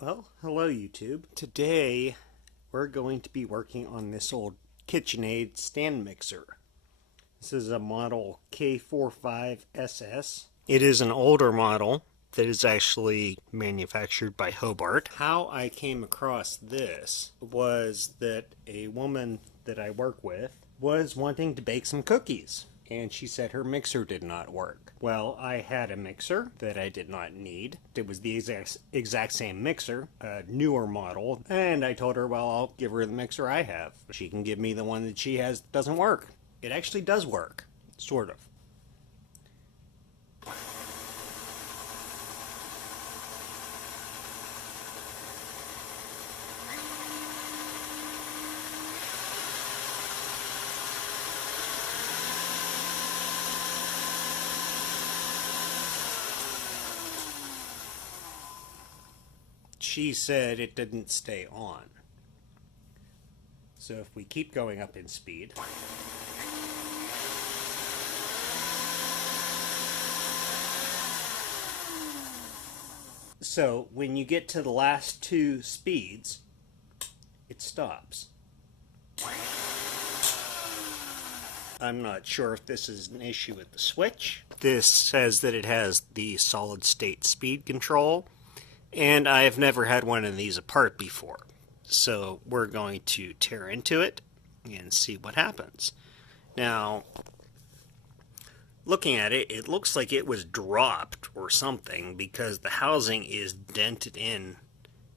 Well, hello YouTube. Today we're going to be working on this old KitchenAid stand mixer. This is a model K45SS. It is an older model that is actually manufactured by Hobart. How I came across this was that a woman that I work with was wanting to bake some cookies, and she said her mixer did not work. Well, I had a mixer that I did not need. It was the exact same mixer, a newer model, and I told her, well, I'll give her the mixer I have. She can give me the one that she has that doesn't work. It actually does work, sort of. She said it didn't stay on. So if we keep going up in speed, so when you get to the last two speeds, it stops. I'm not sure if this is an issue with the switch. This says that it has the solid state speed control, and I've never had one of these apart before. So we're going to tear into it and see what happens. Now, looking at it, it looks like it was dropped or something because the housing is dented in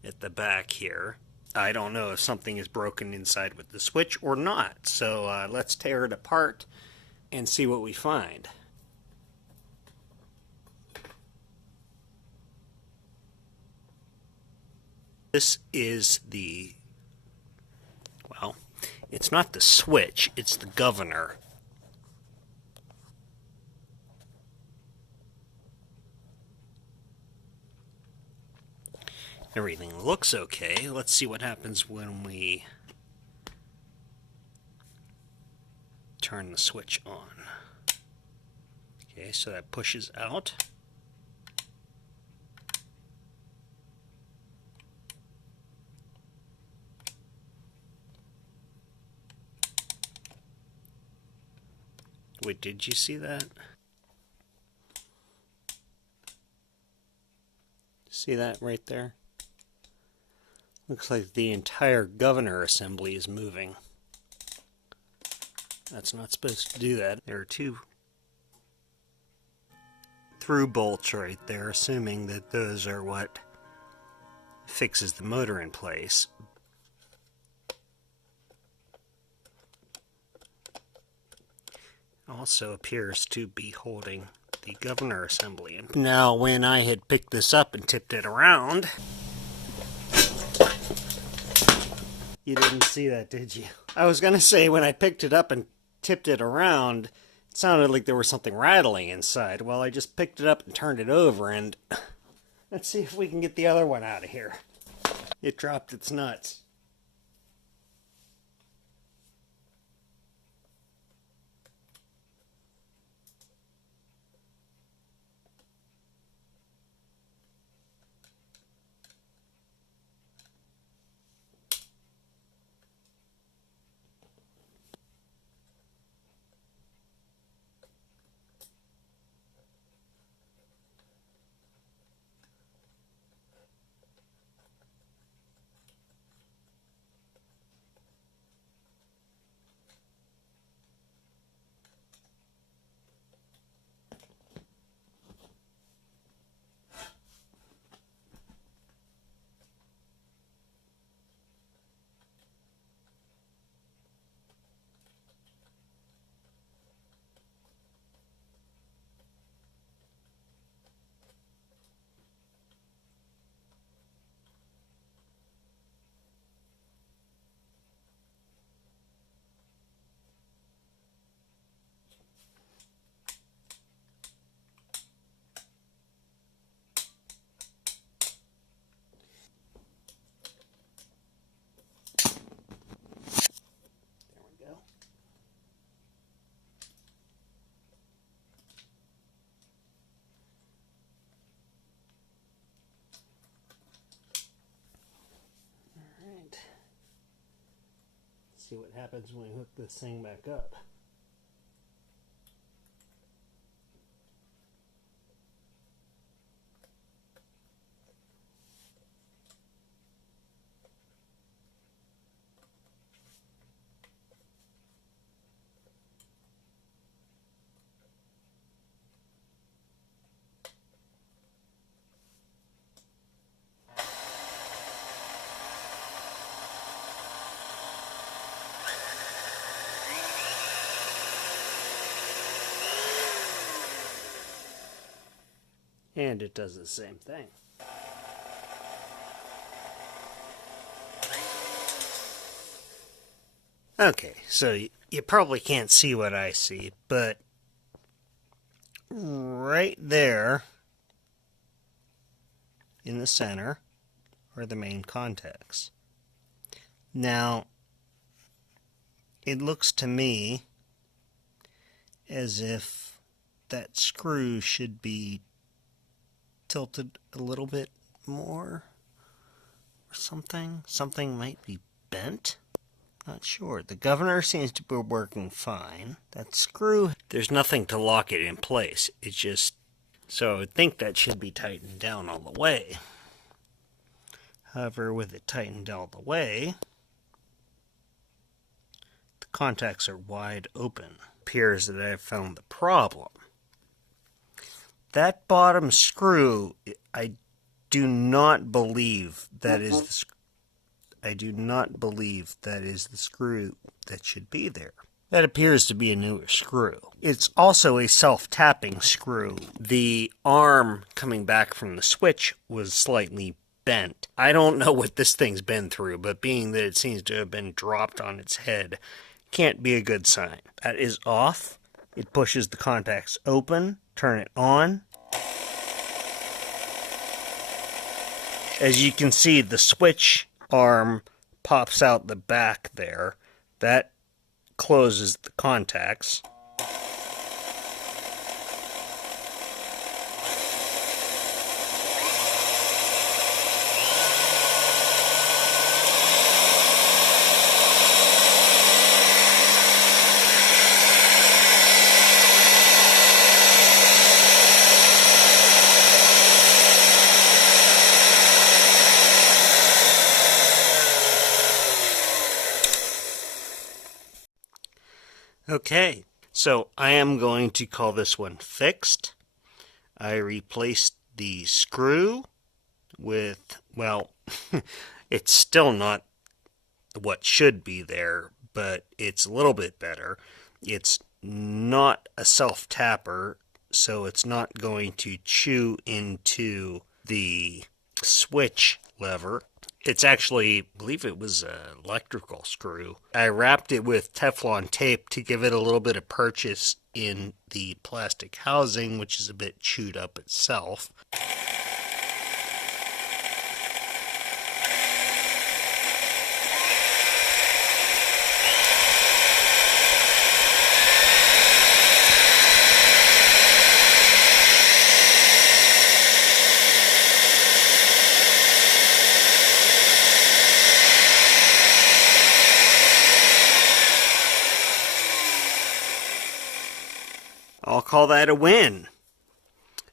at the back here. I don't know if something is broken inside with the switch or not. So let's tear it apart and see what we find. This is the, well, it's not the switch, it's the governor. Everything looks okay. Let's see what happens when we turn the switch on. Okay, so that pushes out. Wait, did you see that? See that right there? Looks like the entire governor assembly is moving. That's not supposed to do that. There are two through bolts right there, assuming that those are what fixes the motor in place. Also appears to be holding the governor assembly. Now, when I had picked this up and tipped it around, you didn't see that, did you? I was going to say, when I picked it up and tipped it around, it sounded like there was something rattling inside. Well, I just picked it up and turned it over, and let's see if we can get the other one out of here. It dropped its nuts. see what happens when we hook this thing back up. And it does the same thing. Okay, so you probably can't see what I see, but right there in the center are the main contacts. Now, it looks to me as if that screw should be tilted a little bit more or something. Something might be bent. Not sure. The governor seems to be working fine. That screw, there's nothing to lock it in place. It's just, so I would think that should be tightened down all the way. However, with it tightened all the way, the contacts are wide open. It appears that I've found the problem. That bottom screw, I do not believe that is the screw that should be there. That appears to be a newer screw. It's also a self-tapping screw. The arm coming back from the switch was slightly bent. I don't know what this thing's been through, but being that it seems to have been dropped on its head, can't be a good sign. That is off. It pushes the contacts open. Turn it on. As you can see, the switch arm pops out the back there. That closes the contacts. Okay, so I am going to call this one fixed. I replaced the screw with, well, it's still not what should be there, but it's a little bit better. It's not a self-tapper, so it's not going to chew into the switch lever. It's actually, I believe it was an electrical screw. I wrapped it with Teflon tape to give it a little bit of purchase in the plastic housing, which is a bit chewed up itself. I'll call that a win.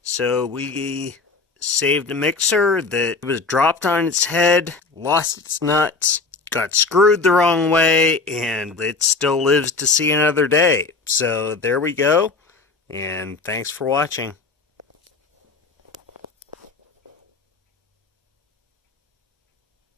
So we saved a mixer that was dropped on its head, lost its nuts, got screwed the wrong way, and it still lives to see another day. So there we go, and thanks for watching.